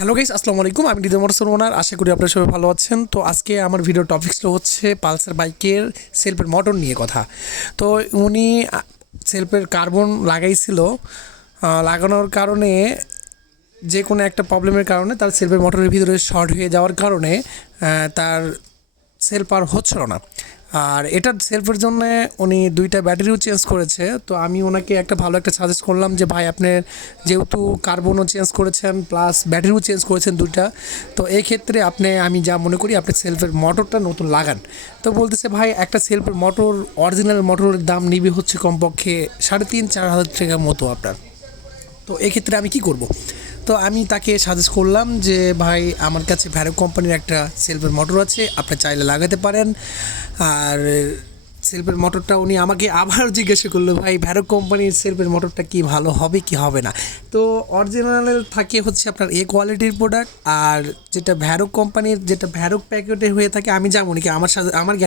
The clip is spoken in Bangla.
হ্যালো গাইস, আসসালামু আলাইকুম। আমি ডিজে মোটরসের ওনার। আশা করি আপনারা সবাই ভালো আছেন। তো আজকে আমার ভিডিও টপিকসটা হচ্ছে পালসার বাইকের সেলফের মোটর নিয়ে কথা। তো উনি সেলফের কার্বন লাগাইছিল, লাগানোর কারণে যে কোনো একটা প্রবলেমের কারণে তার সেলফের মোটরের ভিতরে শর্ট হয়ে যাওয়ার কারণে তার সেলফ আর হচ্ছিল না। আর এটার সেলফের জন্য উনি দুইটা ব্যাটারিও চেঞ্জ করেছে। তো আমি ওনাকে একটা ভালো একটা সাজেস্ট করলাম যে ভাই, আপনার যেহেতু কার্বনও চেঞ্জ করেছেন প্লাস ব্যাটারিও চেঞ্জ করেছেন দুইটা, তো এই ক্ষেত্রে আমি যা মনে করি আপনি সেলফের মোটরটা নতুন লাগান। তো বলতেছে ভাই, একটা সেলফের মোটর, অরিজিনাল মোটরের দাম নিবে হচ্ছে কমপক্ষে 3,500-4,000 টাকার মতো আপনার। তো এক্ষেত্রে আমি কি করব? তো আমি তাকে সাজেস্ট করলাম যে ভাই, আমার কাছে ভ্যারো কোম্পানির একটা সেলফের মোটর আছে, আপনি চাইলে লাগাতে পারেন। আর সেলফের মোটরটা উনি আমাকে আবার জিজ্ঞাসা করলো, ভাই ভ্যারো কোম্পানির সেলফের মোটরটা কি ভালো হবে কি হবে না? তো অরিজিনাল থাকে হচ্ছে আপনার এ কোয়ালিটির প্রোডাক্ট, আর যেটা ভ্যারো কোম্পানির, যেটা ভ্যারো প্যাকেটে হয়ে থাকে, আমি যেমন কি আমার সাথে আমার